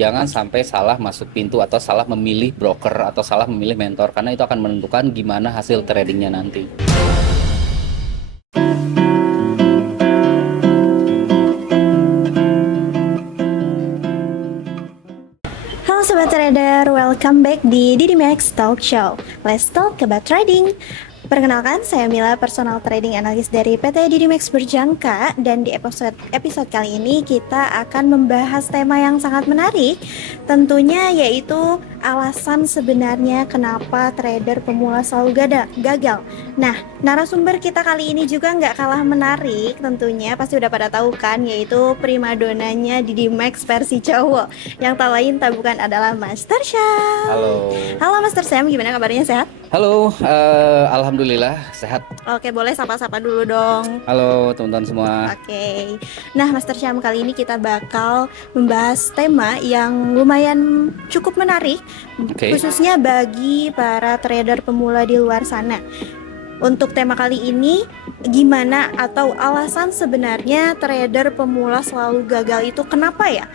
Jangan sampai salah masuk pintu atau salah memilih broker atau salah memilih mentor, karena itu akan menentukan gimana hasil tradingnya nanti. Halo Sobat Trader, welcome back di Didi Max Talk Show. Let's talk about trading. Perkenalkan, saya Mila, personal trading analis dari PT Didi Max Berjangka. Dan di episode kali ini kita akan membahas tema yang sangat menarik, tentunya yaitu alasan sebenarnya kenapa trader pemula selalu gagal. Nah, narasumber kita kali ini juga nggak kalah menarik, tentunya pasti udah pada tahu kan, yaitu primadonanya Didi Max versi cowok, yang tak lain tak bukan adalah Master Syam. Halo. Halo Master Syam, gimana kabarnya, sehat? Halo, alhamdulillah sehat. Oke, boleh sapa-sapa dulu dong. Halo teman-teman semua. Oke. Nah, Master Syam, kali ini kita bakal membahas tema yang lumayan cukup menarik, Oke. khususnya bagi para trader pemula di luar sana. Untuk tema kali ini, gimana atau alasan sebenarnya trader pemula selalu gagal itu kenapa ya?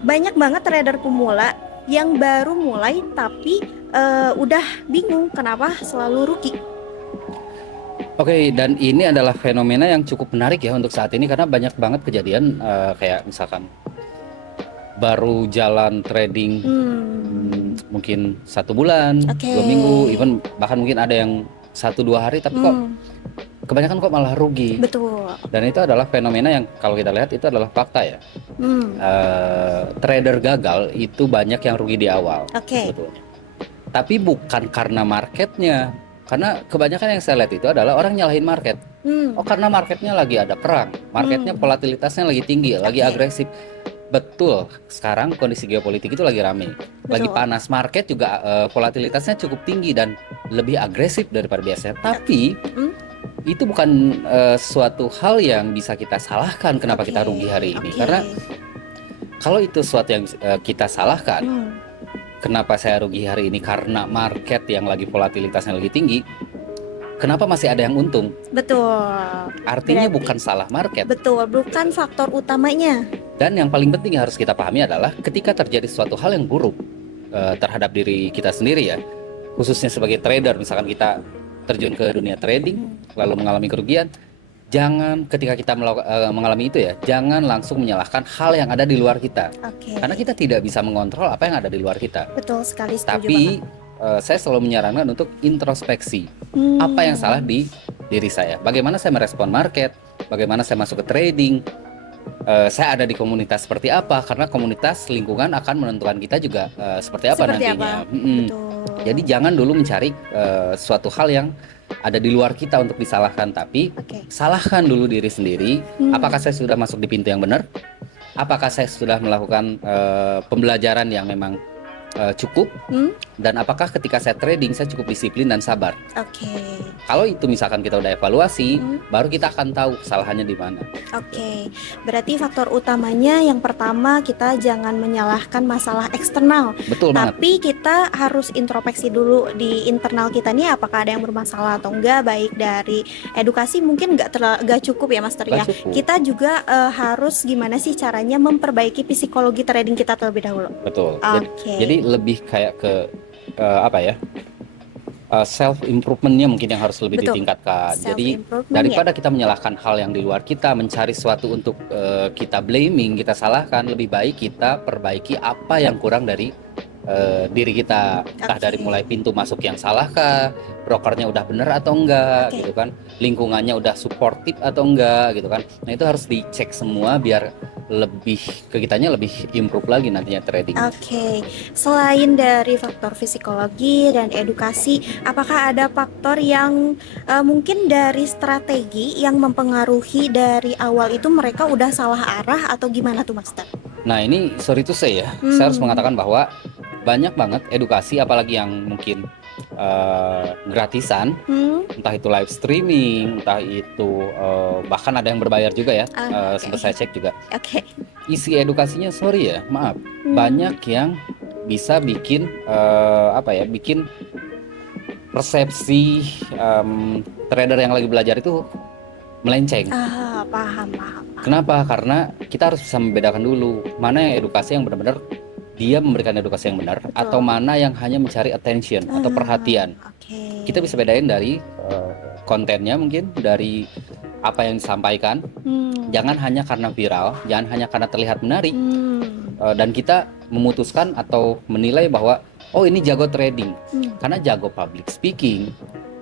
Banyak banget trader pemula yang baru mulai tapi udah bingung kenapa selalu rugi. Oke, dan ini adalah fenomena yang cukup menarik ya untuk saat ini, karena banyak banget kejadian kayak misalkan baru jalan trading mungkin 1 bulan, Oke. 2 minggu, even bahkan mungkin ada yang 1-2 hari, tapi kok kebanyakan kok malah rugi. Betul. Dan itu adalah fenomena yang kalau kita lihat itu adalah fakta ya. Trader gagal itu banyak yang rugi di awal. Oke. Sebetulnya. Tapi bukan karena marketnya, karena kebanyakan yang saya lihat itu adalah orang nyalahin market. Oh, karena marketnya lagi ada perang, marketnya volatilitasnya lagi tinggi, lagi agresif. Betul, sekarang kondisi geopolitik itu lagi rame, lagi panas, market juga volatilitasnya cukup tinggi dan lebih agresif daripada biasanya. Tapi itu bukan suatu hal yang bisa kita salahkan kenapa kita rugi hari ini. Karena kalau itu suatu yang kita salahkan, kenapa saya rugi hari ini karena market yang lagi volatilitasnya lagi tinggi, kenapa masih ada yang untung? Betul. Artinya Berarti bukan salah market. betul, bukan faktor utamanya. Dan yang paling penting yang harus kita pahami adalah ketika terjadi suatu hal yang buruk terhadap diri kita sendiri ya, khususnya sebagai trader, misalkan kita terjun ke dunia trading lalu mengalami kerugian, jangan ketika kita mengalami itu ya, jangan langsung menyalahkan hal yang ada di luar kita. Oke. Karena kita tidak bisa mengontrol apa yang ada di luar kita. Betul sekali, setuju Tapi banget. saya selalu menyarankan untuk introspeksi. Apa yang salah di diri saya? Bagaimana saya merespon market? Bagaimana saya masuk ke trading? Saya ada di komunitas seperti apa? Karena komunitas lingkungan akan menentukan kita juga seperti apa nantinya. Betul. Jadi jangan dulu mencari suatu hal yang ada di luar kita untuk disalahkan, tapi salahkan dulu diri sendiri. Apakah saya sudah masuk di pintu yang benar? Apakah saya sudah melakukan pembelajaran yang memang cukup? Dan apakah ketika saya trading saya cukup disiplin dan sabar? Oke. Kalau itu misalkan kita udah evaluasi, baru kita akan tahu kesalahannya di mana. Oke, berarti faktor utamanya yang pertama, kita jangan menyalahkan masalah eksternal. Betul banget. Tapi kita harus introspeksi dulu di internal kita nih, apakah ada yang bermasalah atau enggak. Baik dari edukasi mungkin nggak cukup ya Master ya. Cukup. Kita juga harus gimana sih caranya memperbaiki psikologi trading kita terlebih dahulu. Betul. Oke. Jadi lebih kayak ke apa ya? Self improvementnya mungkin yang harus lebih ditingkatkan. Jadi daripada kita menyalahkan hal yang di luar kita, mencari sesuatu untuk kita blaming, kita salahkan, lebih baik kita perbaiki apa yang kurang dari diri kita. Entah dari mulai pintu masuk yang salah kah, brokernya udah bener atau enggak gitu kan, lingkungannya udah suportif atau enggak gitu kan. Nah itu harus dicek semua biar lebih ke kitanya lebih improve lagi nantinya trading. Oke. Selain dari faktor psikologi dan edukasi, apakah ada faktor yang mungkin dari strategi yang mempengaruhi dari awal itu mereka udah salah arah atau gimana tuh Master? Nah ini sorry to say ya, saya harus mengatakan bahwa banyak banget edukasi, apalagi yang mungkin gratisan, entah itu live streaming, entah itu bahkan ada yang berbayar juga ya, sempat saya cek juga. Isi edukasinya sorry ya, maaf, banyak yang bisa bikin bikin persepsi trader yang lagi belajar itu melenceng. Paham. Kenapa? Karena kita harus bisa membedakan dulu mana yang edukasi yang benar-benar dia memberikan edukasi yang benar atau mana yang hanya mencari attention atau perhatian. Kita bisa bedain dari kontennya, mungkin dari apa yang disampaikan. Jangan hanya karena viral, jangan hanya karena terlihat menarik, dan kita memutuskan atau menilai bahwa oh ini jago trading karena jago public speaking,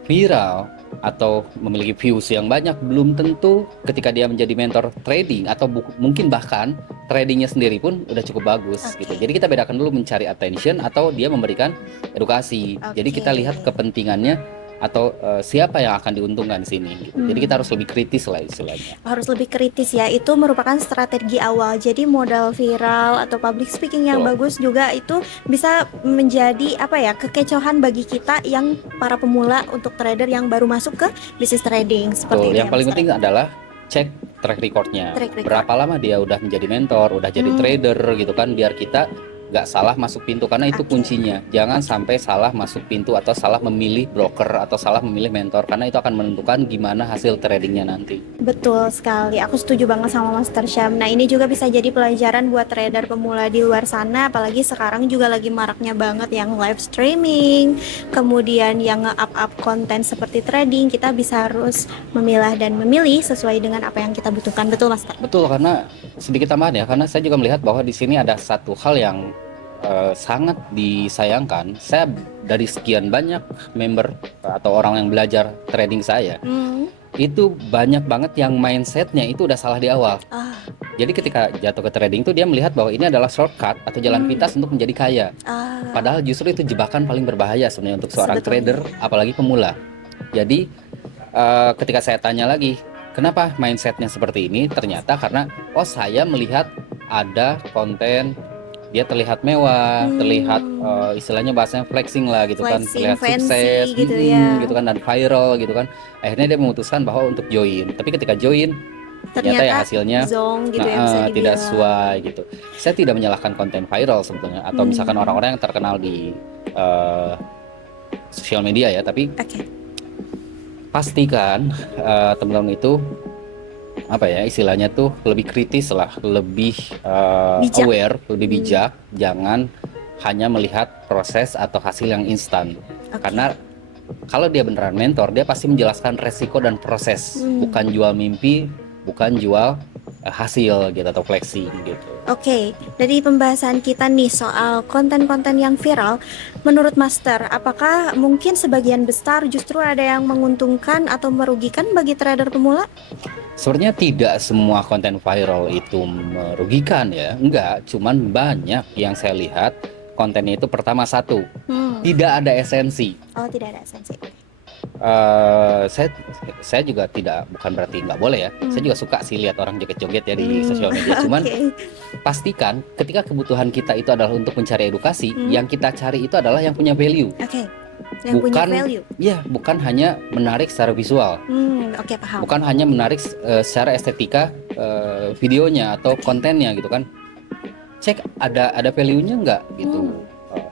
viral, atau memiliki views yang banyak belum tentu ketika dia menjadi mentor trading atau mungkin bahkan tradingnya sendiri pun udah cukup bagus gitu. Jadi kita bedakan dulu mencari attention atau dia memberikan edukasi. Jadi kita lihat kepentingannya atau siapa yang akan diuntungkan di sini gitu. Jadi kita harus lebih kritis lah istilahnya. Harus lebih kritis ya, itu merupakan strategi awal. Jadi modal viral atau public speaking yang bagus juga itu bisa menjadi kekecohan bagi kita yang para pemula untuk trader yang baru masuk ke bisnis trading seperti itu. Yang paling penting adalah cek track recordnya. Berapa lama dia udah menjadi mentor, udah jadi trader gitu kan, biar kita nggak salah masuk pintu, karena itu kuncinya. Jangan sampai salah masuk pintu atau salah memilih broker atau salah memilih mentor, karena itu akan menentukan gimana hasil tradingnya nanti. Betul sekali, aku setuju banget sama Master Syam. Nah ini juga bisa jadi pelajaran buat trader pemula di luar sana, apalagi sekarang juga lagi maraknya banget yang live streaming, kemudian yang nge-up konten seperti trading. Kita bisa harus memilah dan memilih sesuai dengan apa yang kita butuhkan. Betul Master? Betul, karena sedikit tambahan ya, karena saya juga melihat bahwa di sini ada satu hal yang sangat disayangkan. Saya dari sekian banyak member atau orang yang belajar trading saya, itu banyak banget yang mindsetnya itu udah salah di awal. Jadi ketika jatuh ke trading tuh dia melihat bahwa ini adalah shortcut atau jalan pintas untuk menjadi kaya. Padahal justru itu jebakan paling berbahaya sebenarnya untuk seorang trader, apalagi pemula. Jadi ketika saya tanya lagi, kenapa mindsetnya seperti ini? Ternyata karena saya melihat ada konten dia terlihat mewah, terlihat istilahnya bahasanya flexing lah gitu kan, terlihat sukses gitu, gitu kan, dan viral gitu kan. Akhirnya dia memutuskan bahwa untuk join. Tapi ketika join ternyata ya hasilnya gitu tidak sesuai gitu. Saya tidak menyalahkan konten viral sebetulnya atau misalkan orang-orang yang terkenal di sosial media ya, tapi pastikan teman-teman itu istilahnya tuh lebih kritis lah, lebih aware, lebih bijak. Jangan hanya melihat proses atau hasil yang instan. Karena kalau dia beneran mentor, dia pasti menjelaskan resiko dan proses, bukan jual mimpi, bukan jual hasil gitu atau flexing gitu. Dari pembahasan kita nih soal konten-konten yang viral, menurut Master, apakah mungkin sebagian besar justru ada yang menguntungkan atau merugikan bagi trader pemula? Sebenarnya tidak semua konten viral itu merugikan ya, enggak. Cuman banyak yang saya lihat kontennya itu pertama tidak ada esensi. Tidak ada esensi. Saya juga bukan berarti nggak boleh ya. Saya juga suka sih lihat orang joget-joget ya di sosial media. Cuman pastikan ketika kebutuhan kita itu adalah untuk mencari edukasi, yang kita cari itu adalah yang punya value. Yang punya value. Ya, bukan hanya menarik secara visual. Paham. Bukan hanya menarik secara estetika videonya atau kontennya gitu kan. Cek ada value-nya nggak gitu.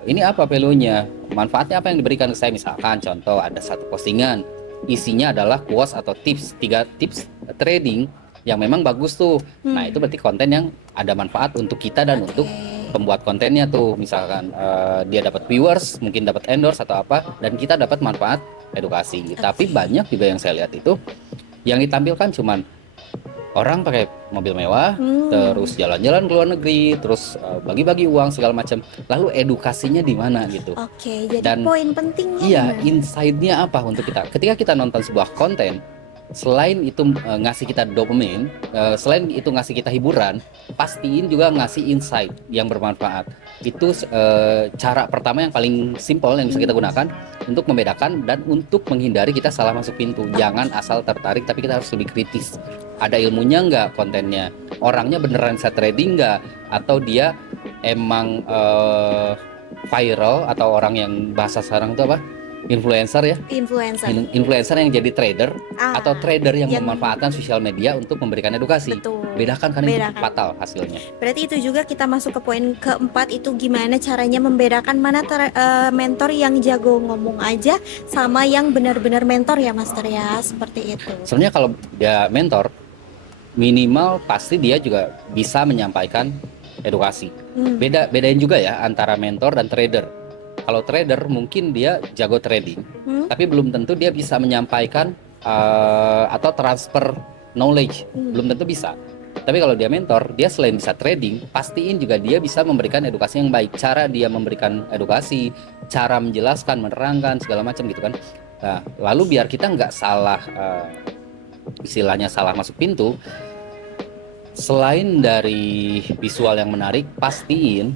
Ini apa value-nya? Manfaatnya apa yang diberikan ke saya? Misalkan contoh ada satu postingan, isinya adalah quotes atau 3 tips trading yang memang bagus tuh. Nah itu berarti konten yang ada manfaat untuk kita dan untuk pembuat kontennya tuh. Misalkan dia dapat viewers, mungkin dapat endorse atau apa, dan kita dapat manfaat edukasi. Tapi banyak juga yang saya lihat itu yang ditampilkan cuman orang pakai mobil mewah, terus jalan-jalan ke luar negeri, terus bagi-bagi uang segala macam. Lalu edukasinya di mana gitu? Jadi dan poin pentingnya. Iya, insight-nya apa untuk kita? Ketika kita nonton sebuah konten, selain itu ngasih kita dopamin, selain itu ngasih kita hiburan, pastiin juga ngasih insight yang bermanfaat. Itu cara pertama yang paling simpel yang bisa kita gunakan untuk membedakan dan untuk menghindari kita salah masuk pintu. Jangan asal tertarik, tapi kita harus lebih kritis. Ada ilmunya nggak kontennya? Orangnya beneran bisa trading nggak? Atau dia emang viral atau orang yang bahasa sekarang itu apa? Influencer ya? Influencer yang jadi trader atau trader yang memanfaatkan sosial media untuk memberikan edukasi. Bedakan karena itu fatal hasilnya. Berarti itu juga kita masuk ke poin keempat, itu gimana caranya membedakan mana mentor yang jago ngomong aja sama yang benar-benar mentor ya Master ya, seperti itu. Sebenarnya kalau dia mentor, minimal pasti dia juga bisa menyampaikan edukasi. Bedain juga ya antara mentor dan trader. Kalau trader mungkin dia jago trading, tapi belum tentu dia bisa menyampaikan atau transfer knowledge, belum tentu bisa. Tapi kalau dia mentor, dia selain bisa trading, pastiin juga dia bisa memberikan edukasi yang baik. Cara dia memberikan edukasi, cara menjelaskan, menerangkan segala macam gitu kan. Nah, lalu biar kita nggak salah, istilahnya salah masuk pintu. Selain dari visual yang menarik, pastiin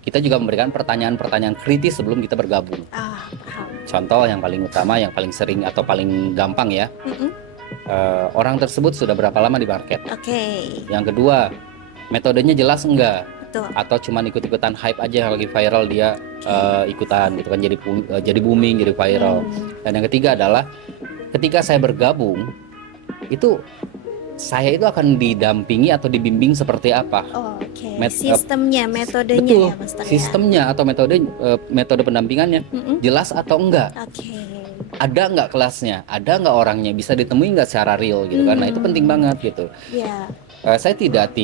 kita juga memberikan pertanyaan-pertanyaan kritis sebelum kita bergabung. Paham. Contoh yang paling utama, yang paling sering atau paling gampang ya, orang tersebut sudah berapa lama di market. Yang kedua, metodenya jelas enggak? Betul. Atau cuman ikut-ikutan hype aja yang lagi viral dia ikutan gitu kan, jadi booming, jadi viral. Dan yang ketiga adalah ketika saya bergabung itu saya itu akan didampingi atau dibimbing seperti apa? Sistemnya, metodenya betul, ya, Mas Ter, sistemnya atau metode pendampingannya jelas atau enggak? Ada nggak kelasnya? Ada nggak orangnya? Bisa ditemui nggak secara real gitu kan? Nah itu penting banget gitu. Saya tidak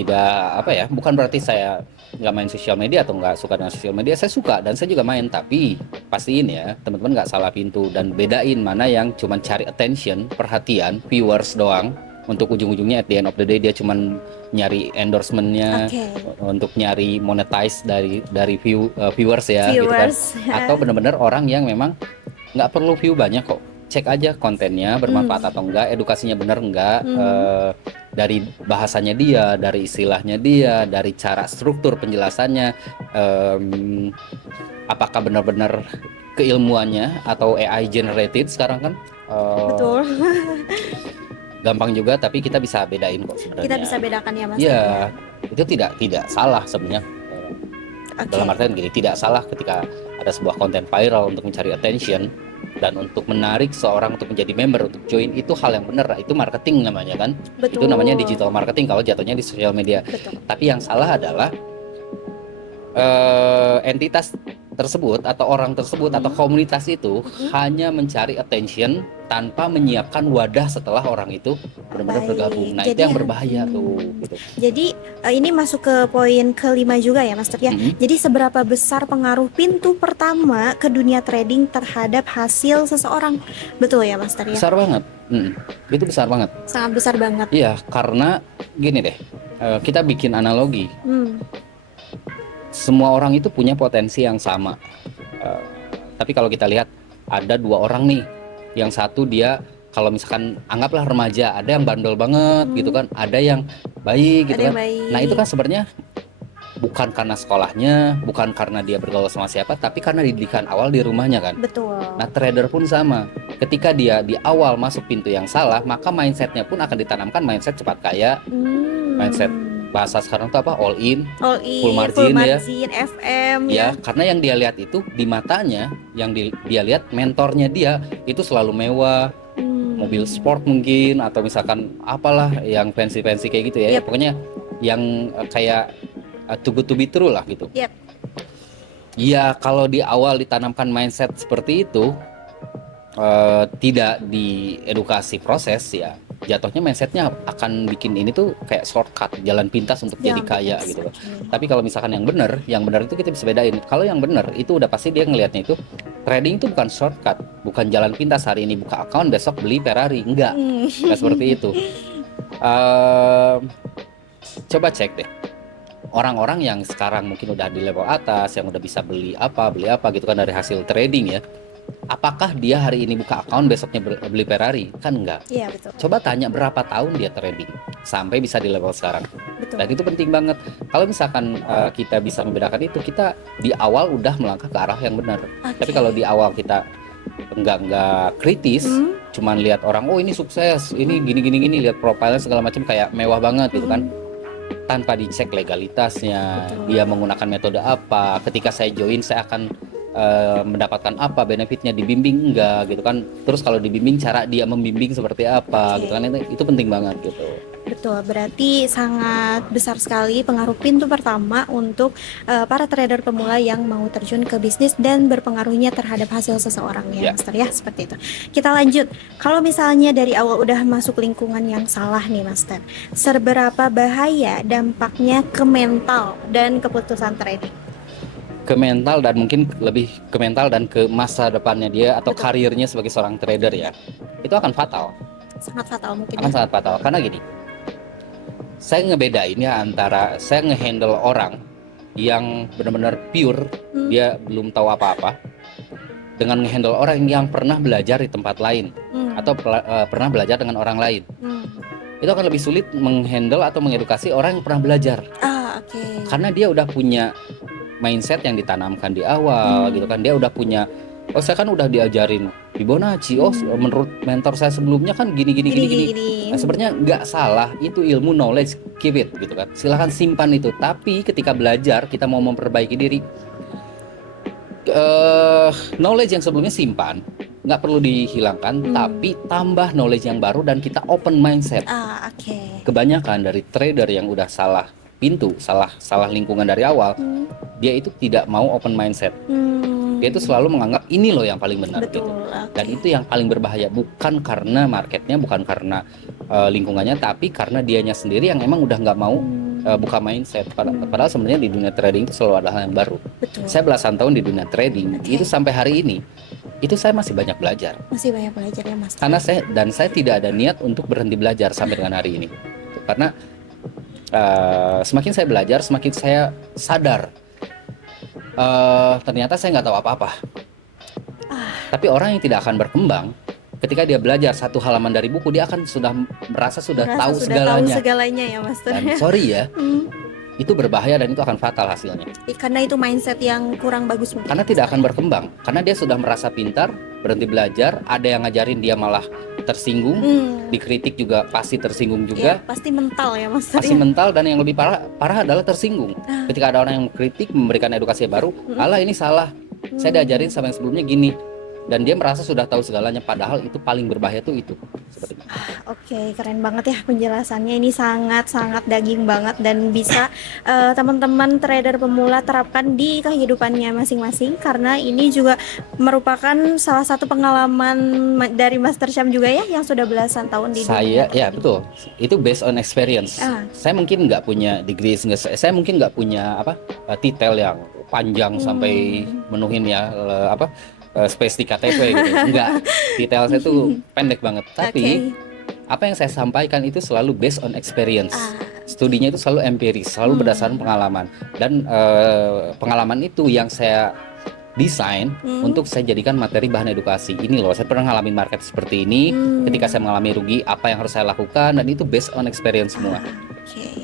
apa ya? Bukan berarti saya nggak main sosial media atau nggak suka dengan sosial media. Saya suka dan saya juga main. Tapi pastiin ya teman-teman nggak salah pintu dan bedain mana yang cuman cari attention, perhatian, viewers doang. Untuk ujung-ujungnya at the end of the day dia cuman nyari endorsementnya, untuk nyari monetize dari viewers ya, gitu kan. Atau benar-benar orang yang memang nggak perlu view banyak kok, cek aja kontennya bermanfaat atau enggak, edukasinya benar enggak, dari bahasanya dia, dari istilahnya dia, dari cara struktur penjelasannya, apakah benar-benar keilmuannya atau AI generated sekarang kan. Betul. Gampang juga, tapi kita bisa bedain kok sebenarnya. Kita bisa bedakan ya Mas. Iya, itu tidak salah sebenarnya. Dalam artian gini, tidak salah ketika ada sebuah konten viral untuk mencari attention dan untuk menarik seorang untuk menjadi member untuk join, itu hal yang benar. Itu marketing namanya kan. Betul. Itu namanya digital marketing kalau jatuhnya di sosial media. Betul. Tapi yang salah adalah entitas tersebut atau orang tersebut atau komunitas itu hanya mencari attention tanpa menyiapkan wadah setelah orang itu benar-benar bergabung. Nah, jadi, itu yang berbahaya tuh gitu. Jadi ini masuk ke poin kelima juga ya Mas Ter ya. Jadi seberapa besar pengaruh pintu pertama ke dunia trading terhadap hasil seseorang? Betul ya Mas Ter ya? Besar banget. Itu besar banget. Sangat besar banget. Iya, karena gini deh. Kita bikin analogi. Semua orang itu punya potensi yang sama. Tapi kalau kita lihat ada dua orang nih, yang satu dia kalau misalkan anggaplah remaja, ada yang bandel banget gitu kan, ada yang baik gitu kan. Nah itu kan sebenarnya bukan karena sekolahnya, bukan karena dia bergaul sama siapa, tapi karena didikan awal di rumahnya kan. Betul. Nah trader pun sama, ketika dia di awal masuk pintu yang salah, maka mindsetnya pun akan ditanamkan mindset cepat kaya, mindset bahasa sekarang tuh apa, all in, full margin ya, FM ya, karena yang dia lihat itu di matanya, yang dia lihat mentornya dia itu selalu mewah, mobil sport mungkin, atau misalkan apalah yang fancy kayak gitu ya, pokoknya yang kayak too good to be true lah gitu. Ya kalau di awal ditanamkan mindset seperti itu, tidak diedukasi proses ya, jatuhnya mindsetnya akan bikin ini tuh kayak shortcut, jalan pintas untuk jadi kaya gitu loh. Tapi kalau misalkan yang benar itu kita bisa bedain. Kalau yang benar itu udah pasti dia ngelihatnya itu trading itu bukan shortcut, bukan jalan pintas, hari ini buka account besok beli Ferrari, enggak seperti itu. Coba cek deh orang-orang yang sekarang mungkin udah di level atas, yang udah bisa beli apa gitu kan dari hasil trading ya. Apakah dia hari ini buka account besoknya beli Ferrari? Kan enggak. Iya, betul. Coba tanya berapa tahun dia trading sampai bisa di level sekarang. Betul. Dan itu penting banget. Kalau misalkan kita bisa membedakan itu, kita di awal udah melangkah ke arah yang benar. Tapi kalau di awal kita enggak kritis, cuman lihat orang, oh ini sukses, ini gini, lihat profilnya segala macam kayak mewah banget gitu kan. Tanpa dicek legalitasnya, dia menggunakan metode apa, ketika saya join saya akan mendapatkan apa, benefitnya, dibimbing enggak gitu kan. Terus kalau dibimbing cara dia membimbing seperti apa gitu kan, itu penting banget gitu. Betul, berarti sangat besar sekali pengaruh pintu pertama untuk para trader pemula yang mau terjun ke bisnis dan berpengaruhnya terhadap hasil seseorang ya, Ya. Master ya, seperti itu. Kita lanjut. Kalau misalnya dari awal udah masuk lingkungan yang salah nih, Master, seberapa bahaya dampaknya ke mental dan keputusan trading? Ke mental dan mungkin lebih ke mental dan ke masa depannya dia atau Betul. karirnya sebagai seorang trader ya, itu akan fatal. Sangat fatal mungkin Akan ya. sangat fatal karena gini, saya ngebedain ya antara saya ngehandle orang yang benar-benar pure, dia belum tahu apa-apa, dengan ngehandle orang yang pernah belajar di tempat lain atau pernah belajar dengan orang lain. Itu akan lebih sulit menghandle atau mengedukasi orang yang pernah belajar. Oke. Karena dia udah punya mindset yang ditanamkan di awal gitu kan. Dia udah punya, oh saya kan udah diajarin di Bonacci, oh menurut mentor saya sebelumnya kan gini. Nah, sebenarnya nggak salah, itu ilmu, knowledge, keep it gitu kan. Silahkan simpan itu. Tapi ketika belajar kita mau memperbaiki diri, knowledge yang sebelumnya simpan, nggak perlu dihilangkan, tapi tambah knowledge yang baru dan kita open mindset. Oke. Kebanyakan dari trader yang udah salah pintu, salah lingkungan dari awal, dia itu tidak mau open mindset. Dia itu selalu menganggap ini loh yang paling benar. Betul, gitu. oke. Dan itu yang paling berbahaya, bukan karena marketnya, bukan karena lingkungannya, tapi karena dianya sendiri yang emang udah nggak mau buka mindset. Padahal sebenarnya di dunia trading itu selalu ada hal yang baru. Betul. Saya belasan tahun di dunia trading, Oke. itu sampai hari ini itu saya masih banyak belajar. Masih banyak belajar ya, Mas. Karena saya tidak ada niat untuk berhenti belajar sampai dengan hari ini. Karena semakin saya belajar, semakin saya sadar ternyata saya nggak tahu apa-apa. Tapi orang yang tidak akan berkembang ketika dia belajar satu halaman dari buku, dia akan merasa sudah tahu segalanya. Ya, Master. Dan sorry ya, itu berbahaya dan itu akan fatal hasilnya. Karena itu mindset yang kurang bagus mungkin. Karena tidak akan berkembang. Karena dia sudah merasa pintar, berhenti belajar, ada yang ngajarin dia malah tersinggung, dikritik juga pasti tersinggung juga. Ya, pasti mental ya, Master. Pasti mental, dan yang lebih parah adalah tersinggung. Ketika ada orang yang kritik, memberikan edukasi baru, alah ini salah, saya diajarin sama yang sebelumnya gini, dan dia merasa sudah tahu segalanya, padahal itu paling berbahaya tuh itu. Seperti itu. Oke, keren banget ya penjelasannya, ini sangat-sangat daging banget dan bisa teman-teman trader pemula terapkan di kehidupannya masing-masing, karena ini juga merupakan salah satu pengalaman dari Master Syam juga ya, yang sudah belasan tahun di dunia Ya trading. betul, itu based on experience. Saya mungkin nggak punya degree, saya mungkin nggak punya titel yang panjang sampai menuhin ya space di KTP gitu. Enggak, detail saya tuh pendek banget. Tapi apa yang saya sampaikan itu selalu based on experience. Studinya itu selalu empiris, selalu berdasarkan pengalaman. Dan pengalaman itu yang saya desain untuk saya jadikan materi bahan edukasi. Ini loh, saya pernah ngalamin market seperti ini. Ketika saya mengalami rugi, apa yang harus saya lakukan, dan itu based on experience semua. Oke.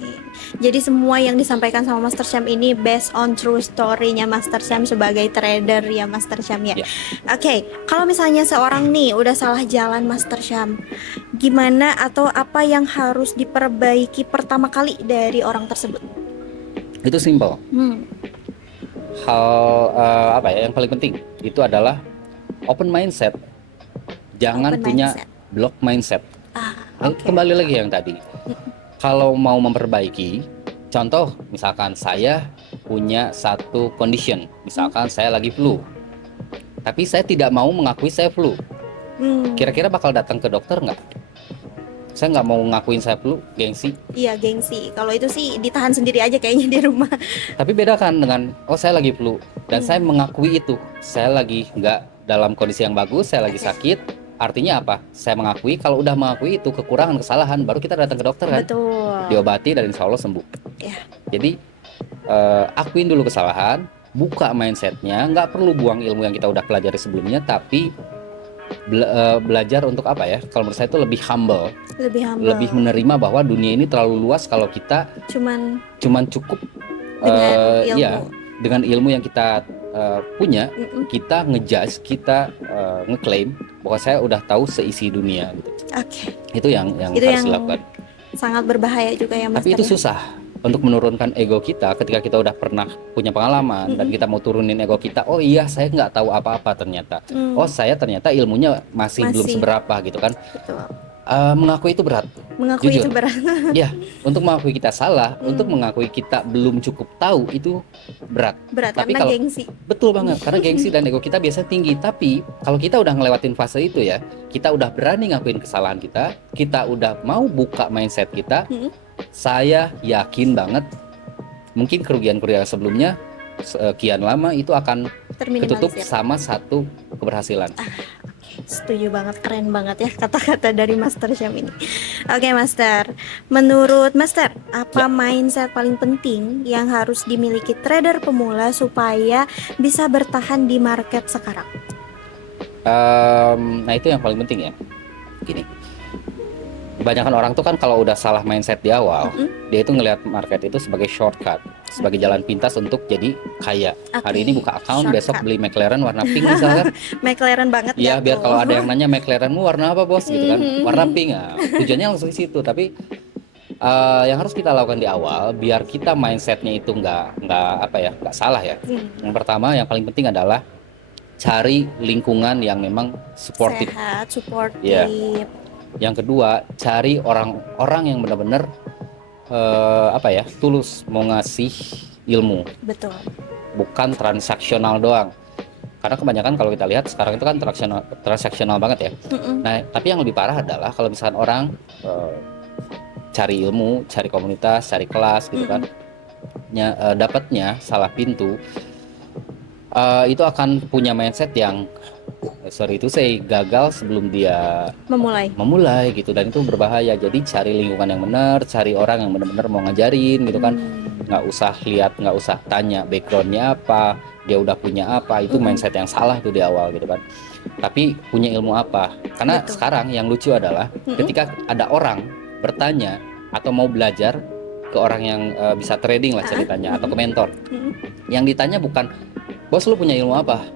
Jadi semua yang disampaikan sama Master Syam ini based on true story-nya Master Syam sebagai trader ya, Master Syam ya. Oke, kalau misalnya seorang nih udah salah jalan, Master Syam, gimana atau apa yang harus diperbaiki pertama kali dari orang tersebut? Itu simple. Hal yang paling penting itu adalah open mindset. Jangan punya block mindset. Kembali lagi yang tadi. Kalau mau memperbaiki, contoh misalkan saya punya satu condition, misalkan saya lagi flu, tapi saya tidak mau mengakui saya flu. Kira-kira bakal datang ke dokter nggak? Saya nggak mau ngakuin saya flu, gengsi. Iya, gengsi. Kalau itu sih ditahan sendiri aja kayaknya di rumah. Tapi beda kan dengan, oh saya lagi flu, dan saya mengakui itu, saya lagi nggak dalam kondisi yang bagus, saya lagi sakit. Artinya apa? Saya mengakui, kalau udah mengakui itu kekurangan, kesalahan, baru kita datang ke dokter kan? Betul. Diobati dan insya Allah sembuh. Jadi akuin dulu kesalahan, buka mindsetnya, nggak perlu buang ilmu yang kita udah pelajari sebelumnya, tapi belajar untuk apa ya? Kalau menurut saya itu lebih humble, lebih menerima bahwa dunia ini terlalu luas kalau kita cuman cukup dengan ilmu. Dengan ilmu yang kita punya, kita ngejudge, kita ngeklaim bahwa saya udah tahu seisi dunia gitu. Itu yang harus dilakukan. Sangat berbahaya juga ya, Mas. Tapi itu susah untuk menurunkan ego kita ketika kita udah pernah punya pengalaman dan kita mau turunin ego kita. Oh iya, saya nggak tahu apa-apa ternyata. Oh saya ternyata ilmunya masih belum seberapa gitu kan. Betul. Mengakui itu berat. Mengakui Jujur. itu berat. Ya, untuk mengakui kita salah, untuk mengakui kita belum cukup tahu itu berat. Berat Tapi karena kalau gengsi. betul banget, karena gengsi dan ego kita biasa tinggi. Tapi kalau kita udah ngelewatin fase itu ya, kita udah berani ngakuin kesalahan kita udah mau buka mindset kita, saya yakin banget mungkin kerugian-kerugian sebelumnya sekian lama itu akan ketutup Terminimalisir. sama satu keberhasilan. Setuju banget, keren banget ya kata-kata dari Master Syam ini. Oke Master, menurut Master, apa mindset paling penting yang harus dimiliki trader pemula supaya bisa bertahan di market sekarang? Nah itu yang paling penting ya. Gini, kebanyakan orang tuh kan kalau udah salah mindset di awal, dia itu ngelihat market itu sebagai shortcut, sebagai jalan pintas untuk jadi kaya. Hari ini buka account, besok beli McLaren warna pink misalkan. McLaren banget Ya biar kalau ada yang nanya McLarenmu warna apa bos gitu kan, warna pink. Nah, tujuannya langsung ke situ. Tapi yang harus kita lakukan di awal biar kita mindsetnya itu nggak salah ya. Yang pertama, yang paling penting adalah cari lingkungan yang memang supportive. Sehat, supportive. Ya. Yang kedua, cari orang-orang yang benar-benar tulus mau ngasih ilmu. Betul. Bukan transaksional doang. Karena kebanyakan kalau kita lihat sekarang itu kan transaksional banget ya. Nah, tapi yang lebih parah adalah kalau misalkan orang cari ilmu, cari komunitas, cari kelas gitu kan, dapatnya salah pintu, itu akan punya mindset yang saya gagal sebelum dia memulai gitu, dan itu berbahaya. Jadi cari lingkungan yang benar, cari orang yang benar-benar mau ngajarin gitu kan. Nggak usah tanya backgroundnya apa, dia udah punya apa, itu mindset yang salah tuh di awal gitu kan. Tapi punya ilmu apa? Karena sekarang yang lucu adalah ketika ada orang bertanya atau mau belajar ke orang yang bisa trading lah ceritanya, atau ke mentor, yang ditanya bukan bos lu punya ilmu apa,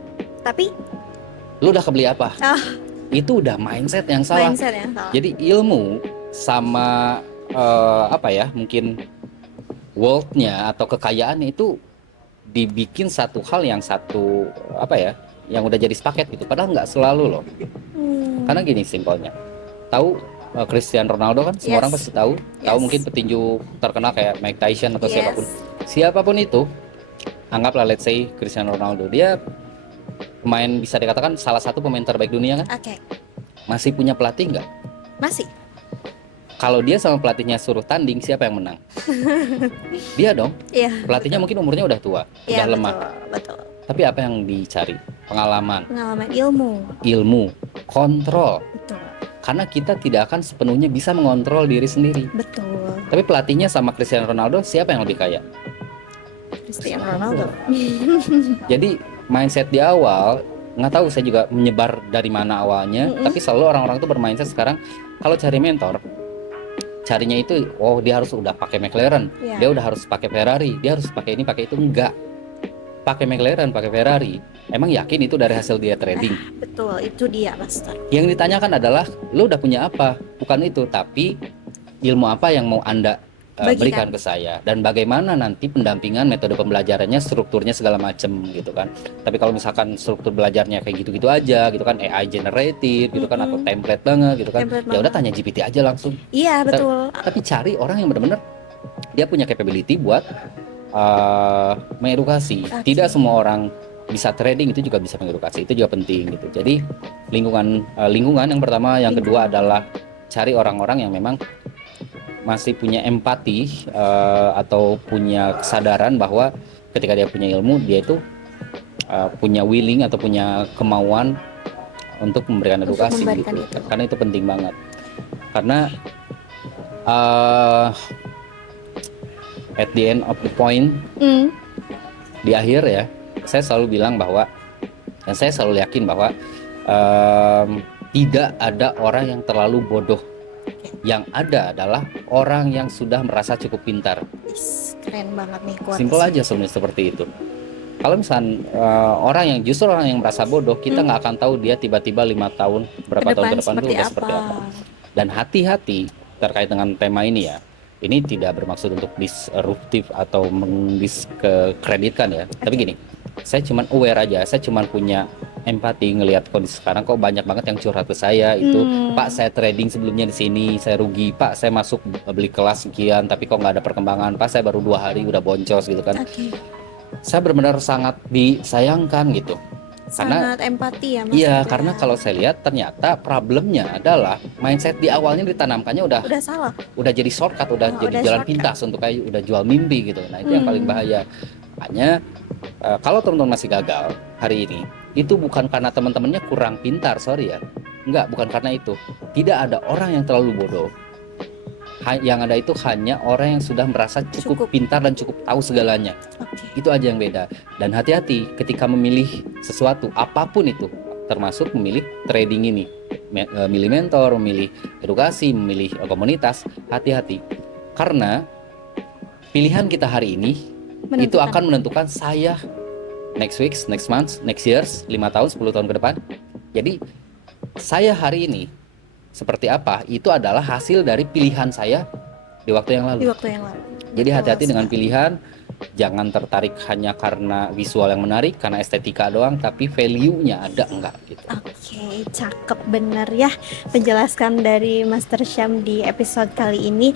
tapi lu udah kebeli apa. Itu udah mindset yang salah. Jadi ilmu sama mungkin worldnya atau kekayaannya itu dibikin satu hal yang yang udah jadi sepaket gitu. Padahal nggak selalu loh. Karena gini simpelnya, tahu Cristiano Ronaldo kan semua orang pasti tahu. Tahu mungkin petinju terkenal kayak Mike Tyson atau siapapun itu. Anggaplah let's say Cristiano Ronaldo, dia pemain bisa dikatakan salah satu pemain terbaik dunia kan? Masih punya pelatih nggak? Masih. Kalau dia sama pelatihnya suruh tanding, siapa yang menang? Dia dong. Pelatihnya mungkin umurnya udah tua, udah lemah. Betul. Tapi apa yang dicari? Pengalaman, ilmu, kontrol. Betul. Karena kita tidak akan sepenuhnya bisa mengontrol diri sendiri. Betul. Tapi pelatihnya sama Cristiano Ronaldo, siapa yang lebih kaya? Cristiano Ronaldo. Jadi mindset di awal, nggak tahu saya juga menyebar dari mana awalnya, tapi selalu orang-orang tuh bermindset sekarang kalau cari mentor, carinya itu dia harus udah pakai McLaren, dia udah harus pakai Ferrari, dia harus pakai ini pakai itu. Enggak, pakai McLaren, pakai Ferrari, emang yakin itu dari hasil dia trading? Betul, itu dia Master. Yang ditanyakan adalah lu udah punya apa, bukan itu, tapi ilmu apa yang mau Anda berikan ke saya, dan bagaimana nanti pendampingan, metode pembelajarannya, strukturnya segala macem gitu kan. Tapi kalau misalkan struktur belajarnya kayak gitu-gitu aja gitu kan, AI generated gitu kan, atau template banget gitu kan, ya udah tanya GPT aja langsung. Iya betul. Tapi cari orang yang benar-benar dia punya capability buat mengedukasi. Tidak semua orang bisa trading itu juga bisa mengedukasi, itu juga penting gitu. Jadi lingkungan yang pertama, yang kedua adalah cari orang-orang yang memang masih punya empati atau punya kesadaran bahwa ketika dia punya ilmu, dia itu punya willing atau punya kemauan untuk memberikan edukasi gitu. Karena itu penting banget. Karena at the end of the point, di akhir ya, saya selalu bilang bahwa, dan saya selalu yakin bahwa tidak ada orang yang terlalu bodoh. Yang ada adalah orang yang sudah merasa cukup pintar. Keren banget nih. Simpel aja sebenarnya seperti itu. Kalau misalnya orang yang merasa bodoh, kita nggak akan tahu dia tiba-tiba 5 tahun, berapa tahun ke depan itu udah seperti apa. Dan hati-hati terkait dengan tema ini ya. Ini tidak bermaksud untuk disruptif atau mendiskreditkan ya. Tapi gini, saya cuman aware aja, saya cuman punya empati ngelihat kondisi sekarang kok banyak banget yang curhat ke saya itu, Pak saya trading sebelumnya di sini saya rugi, Pak saya masuk beli kelas sekian tapi kok nggak ada perkembangan, Pak saya baru 2 hari udah boncos gitu kan. Saya benar-benar sangat disayangkan gitu. Karena Sangat empati ya Mas. iya, gitu karena ya. kalau saya lihat ternyata problemnya adalah mindset di awalnya ditanamkannya udah salah. jadi shortcut, udah jadi udah jalan shortcut. pintas untuk kayak udah jual mimpi gitu. Nah, itu yang paling bahaya. Hanya kalau teman-teman masih gagal hari ini, itu bukan karena teman-temannya kurang pintar, sorry ya. Enggak, bukan karena itu. Tidak ada orang yang terlalu bodoh. Yang ada itu hanya orang yang sudah merasa cukup pintar dan cukup tahu segalanya. Itu aja yang beda. Dan hati-hati ketika memilih sesuatu, apapun itu, termasuk memilih trading ini, memilih mentor, memilih edukasi, memilih komunitas, hati-hati. Karena pilihan kita hari ini itu akan menentukan saya next week, next month, next years, 5 tahun, 10 tahun ke depan. Jadi saya hari ini seperti apa, itu adalah hasil dari pilihan saya di waktu yang lalu. Jadi hati-hati dengan pilihan, jangan tertarik hanya karena visual yang menarik, karena estetika doang, tapi value-nya ada enggak gitu. Oke, cakep bener ya penjelaskan dari Master Syam di episode kali ini.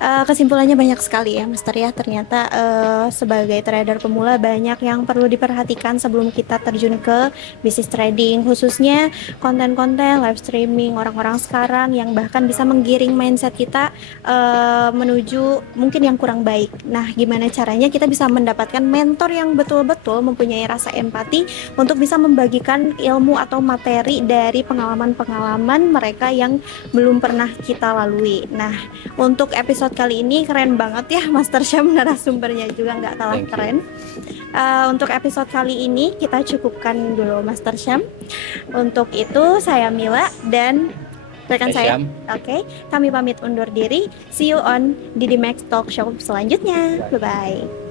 Kesimpulannya banyak sekali ya Master ya. Ternyata sebagai trader pemula banyak yang perlu diperhatikan sebelum kita terjun ke bisnis trading, khususnya konten-konten live streaming orang-orang sekarang yang bahkan bisa menggiring mindset kita menuju mungkin yang kurang baik. Nah, gimana caranya kita bisa mendapatkan mentor yang betul-betul mempunyai rasa empati untuk bisa membagikan ilmu atau materi dari pengalaman-pengalaman mereka yang belum pernah kita lalui. Nah, untuk episode kali ini keren banget ya Master Syam, narasumbernya juga nggak kalah keren. Untuk episode kali ini kita cukupkan dulu Master Syam. Untuk itu saya Mila dan rekan saya. Oke, kami pamit undur diri. See you on Didi Max Talk Show selanjutnya. Bye-bye.